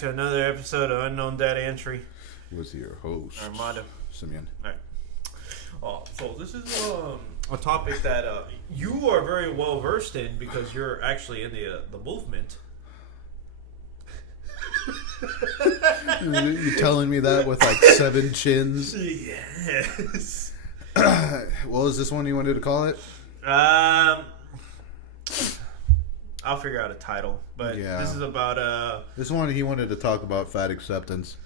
to another episode of Unknown Data Entry. Was your host, Armando. Simeon. All right. So this is a topic that you are very well versed in because you're actually in the movement. You're telling me that with like 7 chins? Yes. What was this one you wanted to call it? I'll figure out a title, but Yeah. this is about This one he wanted to talk about fat acceptance.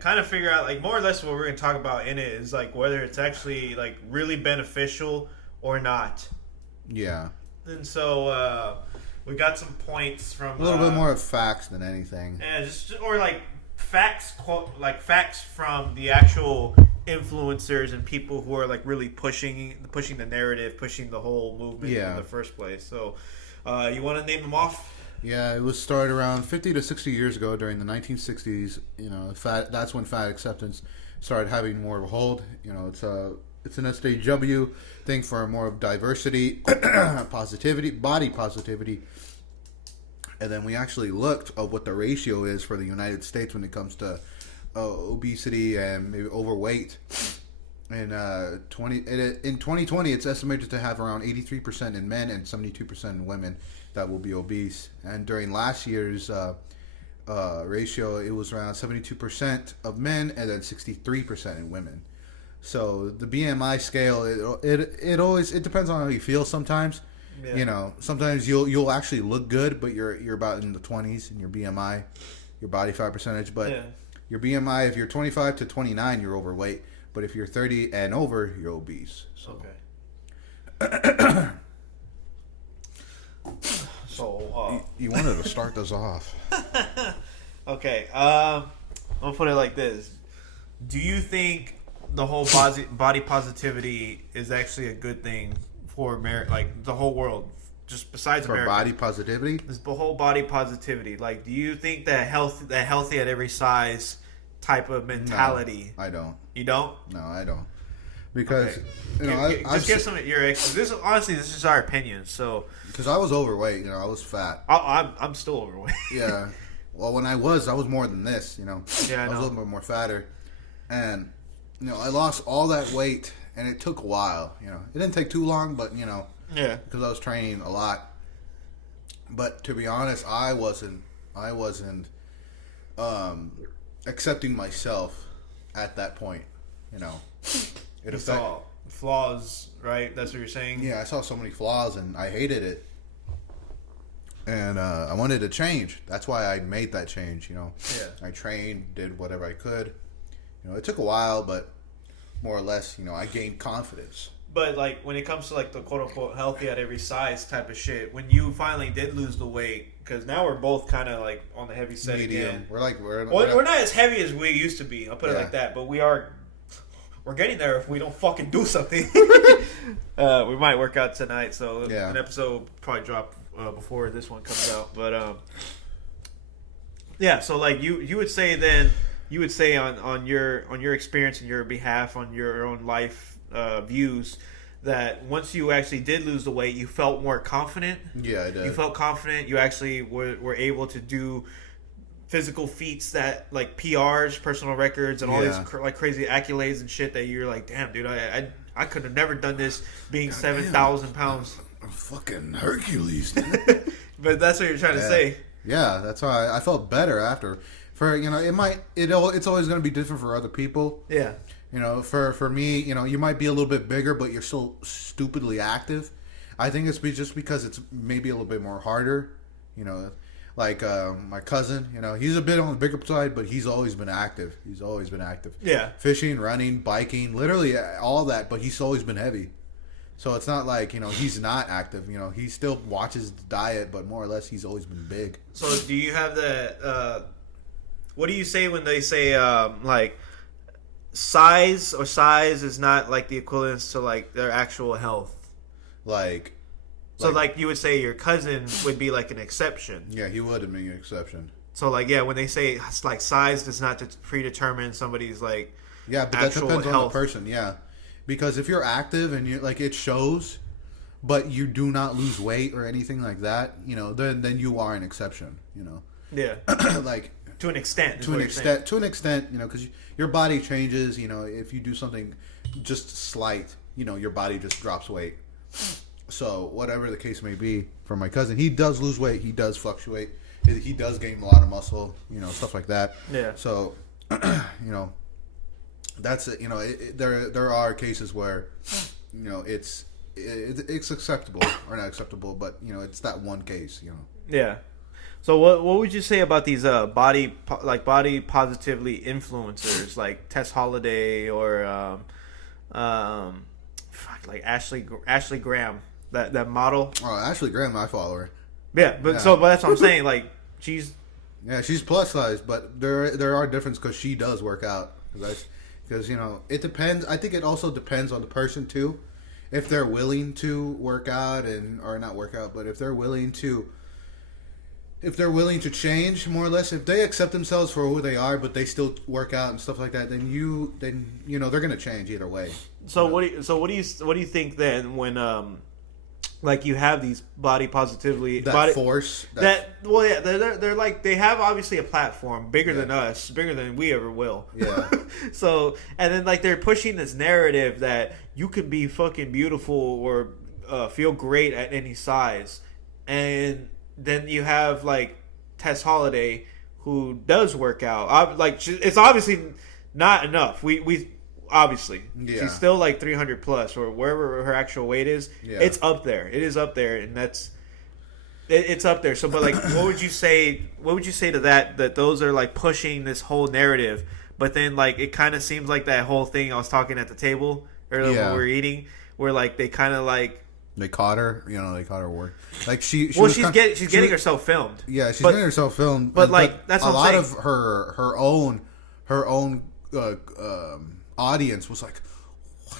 kind of figure out like more or less what we're gonna talk about in it is like whether it's actually like really beneficial or not. Yeah. And so we got some points from A little bit more of facts than anything. yeah, just or like facts from the actual influencers and people who are like really pushing the narrative, pushing the whole movement Yeah. in the first place. So you want to name them off? Yeah, it was started around 50 to 60 years ago during the 1960s. You know, that's when fat acceptance started having more of a hold. You know, it's an SJW thing for more of diversity, positivity, body positivity. And then we actually looked at what the ratio is for the United States when it comes to obesity and maybe overweight. In 2020, it's estimated to have around 83% in men and 72% in women that will be obese. And during last year's ratio, it was around 72% of men and then 63% in women. So the BMI scale, it always depends on how you feel sometimes. Yeah. You know, sometimes you'll actually look good, but you're about in the 20s in your BMI, your body fat percentage. But Yeah. your BMI, if you're 25 to 29, you're overweight. But if you're 30 and over, you're obese. So. Okay. So You wanted to start this off. okay, I'll put it like this: do you think the whole body positivity is actually a good thing for like the whole world, just besides For America? body positivity? This whole body positivity. Like, do you think that healthy at every size type of mentality? No, I don't. You don't? No, I don't. Because, Okay. you know, Give some of your this is our opinion. So, because I was overweight, you know, I was fat. I'm still overweight. Yeah. Well, when I was more than this, you know. Yeah, I I was know. a little bit more fatter. And, you know, I lost all that weight, and it took a while, you know. It didn't take too long, but, you know, Yeah. because I was training a lot. But to be honest, I wasn't accepting myself at that point, you know. It You saw flaws, right? That's what you're saying? Yeah, I saw so many flaws and I hated it. And I wanted to change. That's why I made that change, you know. Yeah. I trained, did whatever I could. You know, it took a while, but more or less, you know, I gained confidence. But, like, when it comes to, like, the quote-unquote healthy at every size type of shit, when you finally did lose the weight, because now we're both kind of, like, on the heavy side Medium. again. We're We're not as heavy as we used to be. I'll put it Yeah. like that. But we're getting there if we don't fucking do something. We might work out tonight, so Yeah. an episode will probably drop before this one comes out. But yeah, so like you would say then you would say on your experience and your behalf on your own life views that once you actually did lose the weight, you felt more confident. Yeah, I did. You felt confident. You actually were able to do physical feats that like PRs, personal records, and all Yeah. these like crazy accolades and shit that you're like, damn, dude, I could have never done this being God 7,000 pounds. I'm fucking Hercules. But that's what you're trying to say. Yeah, that's why I felt better after. For, you know, it's always going to be different for other people. Yeah. You know, for me, you know, you might be a little bit bigger, but you're still stupidly active. I think it's just because it's maybe a little bit more harder. You know, like my cousin, you know, he's a bit on the bigger side, but he's always been active. He's always been active. Yeah. Fishing, running, biking, literally all that, but he's always been heavy. So it's not like, you know, he's not active. You know, he still watches the diet, but more or less he's always been big. So do you have that? What do you say when they say like size is not like the equivalence to like their actual health? So like you would say your cousin would be like an exception. Yeah, he would have been an exception. So like yeah, when they say it's like size does not predetermine somebody's like Yeah, but that actual depends on health. the person. Yeah, because if you're active and you like it shows, but you do not lose weight or anything like that, you know, then you are an exception. You know, Yeah. like To an extent. To an extent, you know, because your body changes. You know, if you do something just slight, you know, your body just drops weight. So whatever the case may be, for my cousin, he does lose weight. He does fluctuate. He does gain a lot of muscle. You know, stuff like that. Yeah. So, you know, that's it. You know, there are cases where, you know, it's acceptable or not acceptable, but you know, it's that one case. You know. Yeah. So what would you say about these body positively influencers like Tess Holiday or like Ashley Graham, that model? Oh, Ashley Graham, my follower. Yeah, but that's what I'm saying. Like she's plus size, but there are differences because she does work out. Because you know, it depends. I think it also depends on the person too, if they're willing to work out or not work out, but if they're willing to change more or less, if they accept themselves for who they are, but they still work out and stuff like that, then you know they're gonna change either way. So what do you think then when like you have these body positively force they're like they have obviously a platform bigger than us, bigger than we ever will. Yeah. So and then like they're pushing this narrative that you can be fucking beautiful or feel great at any size, and then you have like Tess Holiday who does work out. Like it's obviously not enough. We obviously she's still like 300 plus or wherever her actual weight is. Yeah. It's up there. It is up there, and it's up there. So, but like, what would you say to that those are like pushing this whole narrative? But then like it kind of seems like that whole thing I was talking at the table earlier when we were eating, where like they kind of like. They caught her, work. Like she's getting herself filmed. Yeah, she's getting herself filmed. But like that's what a lot of her own audience was like, what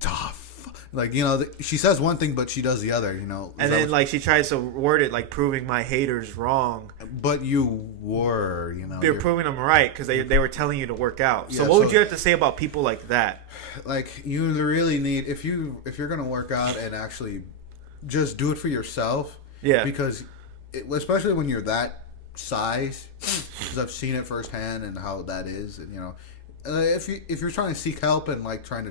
the fuck? Like, you know, she says one thing, but she does the other. You know, and then like she tries to word it like proving my haters wrong. But you were, you know, they're proving them right because they were telling you to work out. So what would you have to say about people like that? Like you really need if you're gonna work out and actually just do it for yourself. Yeah. Because especially when you're that size, because I've seen it firsthand and how that is, and you know, if you're trying to seek help and like trying to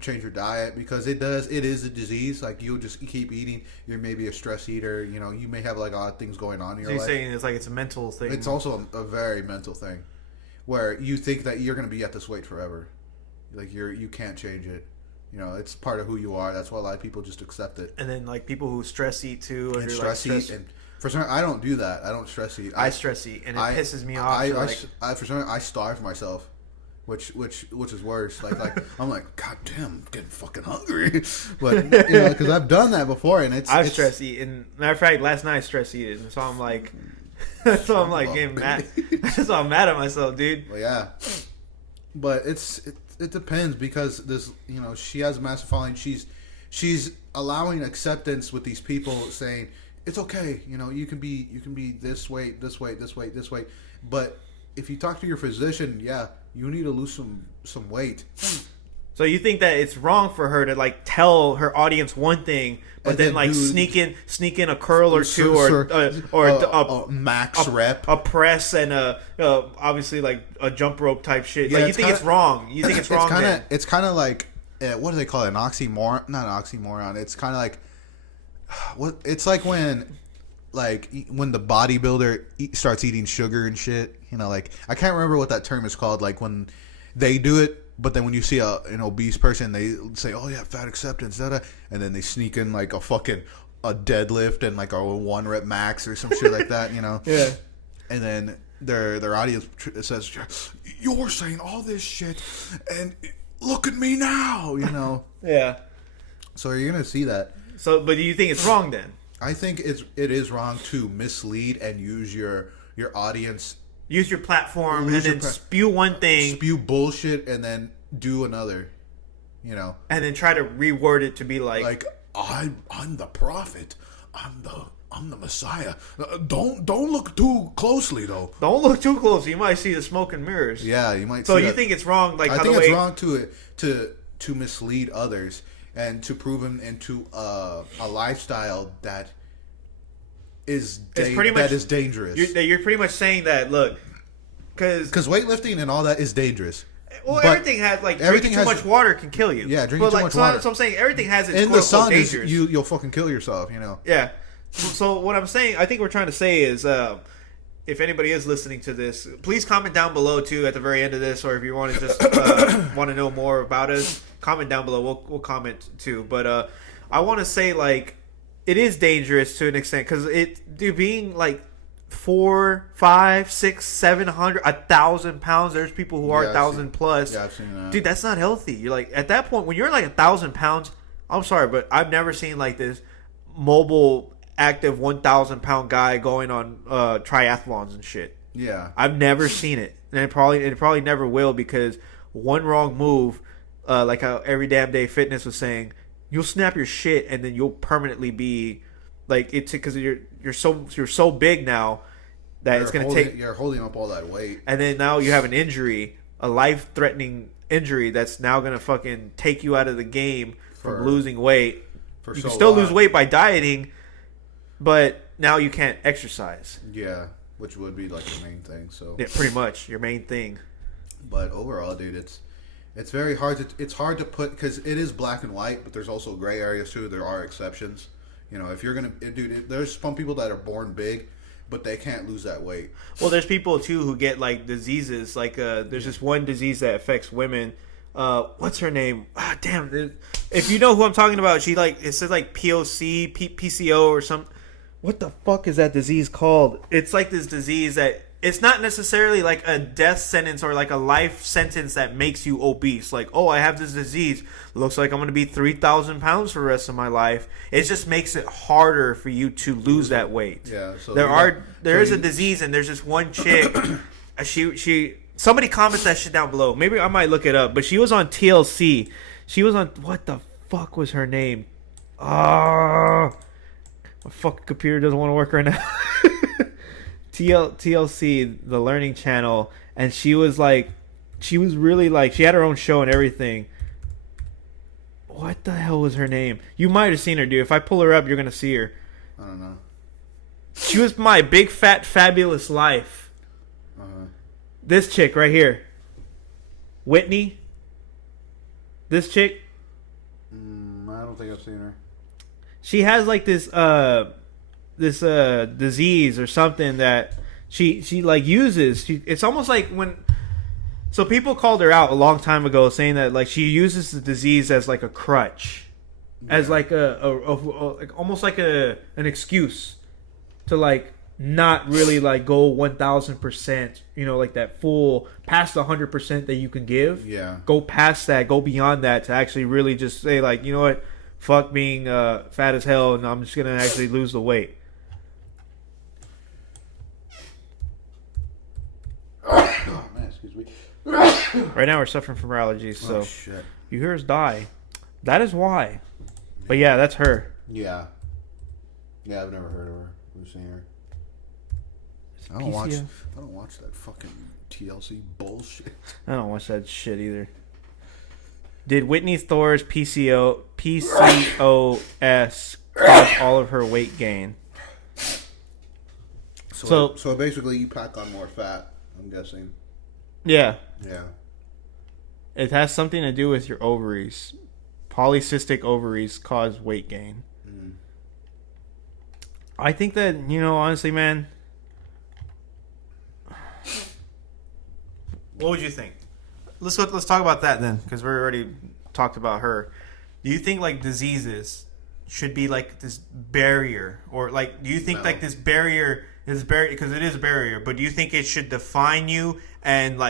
change your diet, because it is a disease. Like you'll just keep eating. You're maybe a stress eater. You know, you may have like odd things going on in your life. So you're saying it's like it's a mental thing. It's also a very mental thing, where you think that you're gonna be at this weight forever. Like you can't change it. You know, it's part of who you are. That's why a lot of people just accept it. And then like people who stress eat too, and stress eat. And for some, I don't do that. I don't stress eat. I stress eat, and it pisses me off. For some, I starve myself, which is worse. Like I'm like, God damn, I'm getting fucking hungry. But you know, because I've done that before, and I've stress eaten. Matter of fact, last night I stress eaten, so I'm like, getting mad. So I'm mad at myself, dude. Well, yeah, but it depends, because this, you know, she has a massive following. She's allowing acceptance with these people, saying it's okay. You know, you can be this weight, this weight, this weight, this weight. But if you talk to your physician, you need to lose some weight. So you think that it's wrong for her to like tell her audience one thing, but then like sneak in a curl or two, or a max rep, a press, and obviously like a jump rope type shit. Yeah, like you think it's wrong? You think it's wrong? It's kind of like what do they call it? An oxymoron? Not an oxymoron. It's kind of like what? It's like when the bodybuilder starts eating sugar and shit. You know, like I can't remember what that term is called. Like when they do it. But then when you see an obese person, they say, "Oh yeah, fat acceptance," and then they sneak in like a deadlift and like a 1 rep max or some shit like that, you know? Yeah. And then their audience says, "You're saying all this shit, and look at me now," you know? Yeah. So you're gonna see that. So, but do you think it's wrong then? I think it is wrong to mislead and use your audience. Use your platform and then spew one thing. Spew bullshit and then do another, you know. And then try to reword it to be like I'm the prophet. I'm the Messiah. Don't look too closely though. Don't look too close. You might see the smoke and mirrors. Yeah, you might. So you think it's wrong? Like I think it's wrong to mislead others and to prove them into a lifestyle that is dangerous. You're pretty much saying that. Look, because weightlifting and all that is dangerous. Well, everything has drinking too much water can kill you. Yeah, drinking too much water. So I'm saying everything has its in the sun dangers. You'll fucking kill yourself. Yeah. So what I'm saying, I think we're trying to say is, if anybody is listening to this, please comment down below too at the very end of this, or if you want to just want to know more about us, comment down below. We'll comment too. But I want to say it is dangerous to an extent because being 4, 5, 6, 700, 1,000 pounds. There's people who are 1,000 plus. Yeah, I've seen that. Dude, that's not healthy. You're at that point when you're 1,000 pounds. I'm sorry, but I've never seen this mobile, active 1,000 pound guy going on triathlons and shit. Yeah, I've never seen it, and it probably never will because one wrong move, like how Every Damn Day Fitness was saying, you'll snap your shit and then you'll permanently be. It's because you're so big now that it's going to take. You're holding up all that weight, and then now you have an injury, a life-threatening injury that's now going to fucking take you out of the game from losing weight. You can still lose weight by dieting, but now you can't exercise. Yeah, which would be the main thing. So yeah, pretty much your main thing. But overall, dude, it's very hard to put because it is black and white, but there's also gray areas too. There are exceptions. If you're there's some people that are born big, but they can't lose that weight. Well, there's people too who get diseases. There's this one disease that affects women. What's her name? Damn. If you know who I'm talking about, she it says POC, PCO or some. What the fuck is that disease called? It's this disease that it's not necessarily a death sentence or a life sentence that makes you obese. I have this disease. Looks like I'm going to be 3,000 pounds for the rest of my life. It just makes it harder for you to lose that weight. Yeah. So there is a disease, and there's this one chick. Somebody comment that shit down below. Maybe I might look it up. But she was on TLC. She was on what the fuck was her name? My fucking computer doesn't want to work right now. TLC, the Learning Channel, and she was really she had her own show and everything. What the hell was her name? You might have seen her, dude. If I pull her up, you're gonna see her. I don't know. She was My Big Fat Fabulous Life. This chick right here, Whitney. This chick. I don't think I've seen her. She has this disease or something that she uses. It's almost when. So people called her out a long time ago, saying that she uses the disease as a crutch, as almost an excuse to not really go 1,000%. That full past the 100% that you can give. Yeah. Go past that. Go beyond that to actually really just say you know what, fuck being fat as hell, and I'm just gonna actually lose the weight. Oh man, excuse me. Right now we're suffering from allergies, so shit. You hear us die. That is why. But yeah, that's her. Yeah. Yeah, I've never heard of her. We've seen her. I don't watch that fucking TLC bullshit. I don't watch that shit either. Did Whitney Thor's PCOS cause all of her weight gain? So basically you pack on more fat, I'm guessing. Yeah. Yeah. It has something to do with your ovaries. Polycystic ovaries cause weight gain. I think that, honestly, man. What would you think? Let's talk about that then, because we already talked about her. Do you think diseases should be this barrier, or do you think this barrier because it is a barrier, but do you think it should define you and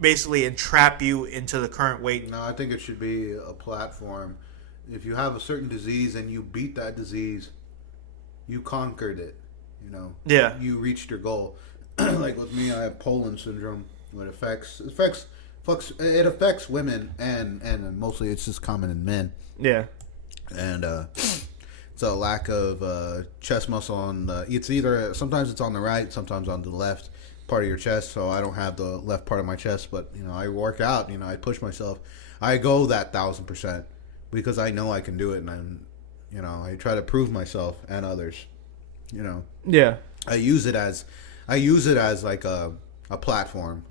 basically entrap you into the current weight? No, I think it should be a platform. If you have a certain disease and you beat that disease, you conquered it. Yeah. You reached your goal. With me, I have Poland syndrome. It affects women and mostly it's just common in men. Yeah. And it's a lack of chest muscle on it's either sometimes it's on the right, sometimes on the left part of your chest. So I don't have the left part of my chest, but I work out. I push myself. I go that 1,000% because I know I can do it, and I try to prove myself and others. You know. Yeah. I use it as like a platform.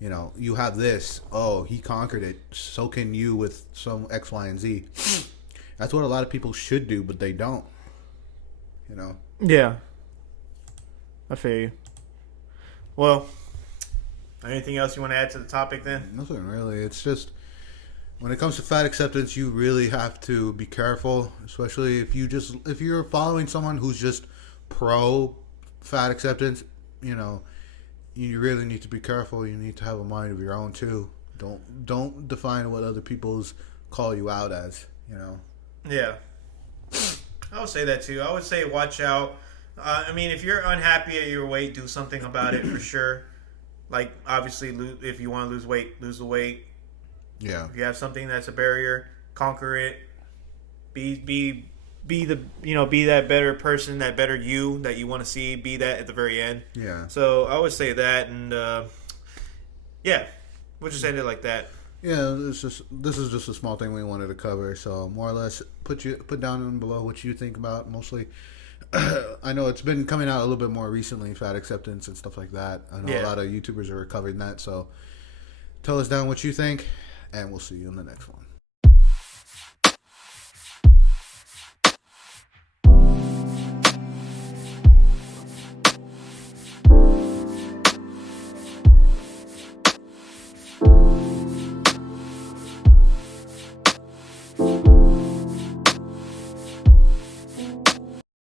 You know, you have this. Oh, he conquered it. So can you with some X, Y, and Z. That's what a lot of people should do, but they don't. You know. Yeah. I feel you. Well, anything else you want to add to the topic then? Nothing really. It's just when it comes to fat acceptance, you really have to be careful, especially if you're following someone who's just pro fat acceptance. You know, you really need to be careful. You need to have a mind of your own too. Don't define what other people's call you out as. You know. Yeah. I would say that too. I would say watch out. I mean, if you're unhappy at your weight, do something about it for sure. Like, obviously, if you want to lose weight, lose the weight. Yeah. If you have something that's a barrier, conquer it. Be that better person, that better you that you want to see. Be that at the very end. Yeah. So I would say that, and yeah, we'll just end it like that. Yeah, this is just a small thing we wanted to cover. So more or less, put down below what you think about mostly. I know it's been coming out a little bit more recently, fat acceptance and stuff like that. I know a lot of YouTubers are covering that. So tell us down what you think, and we'll see you in the next one.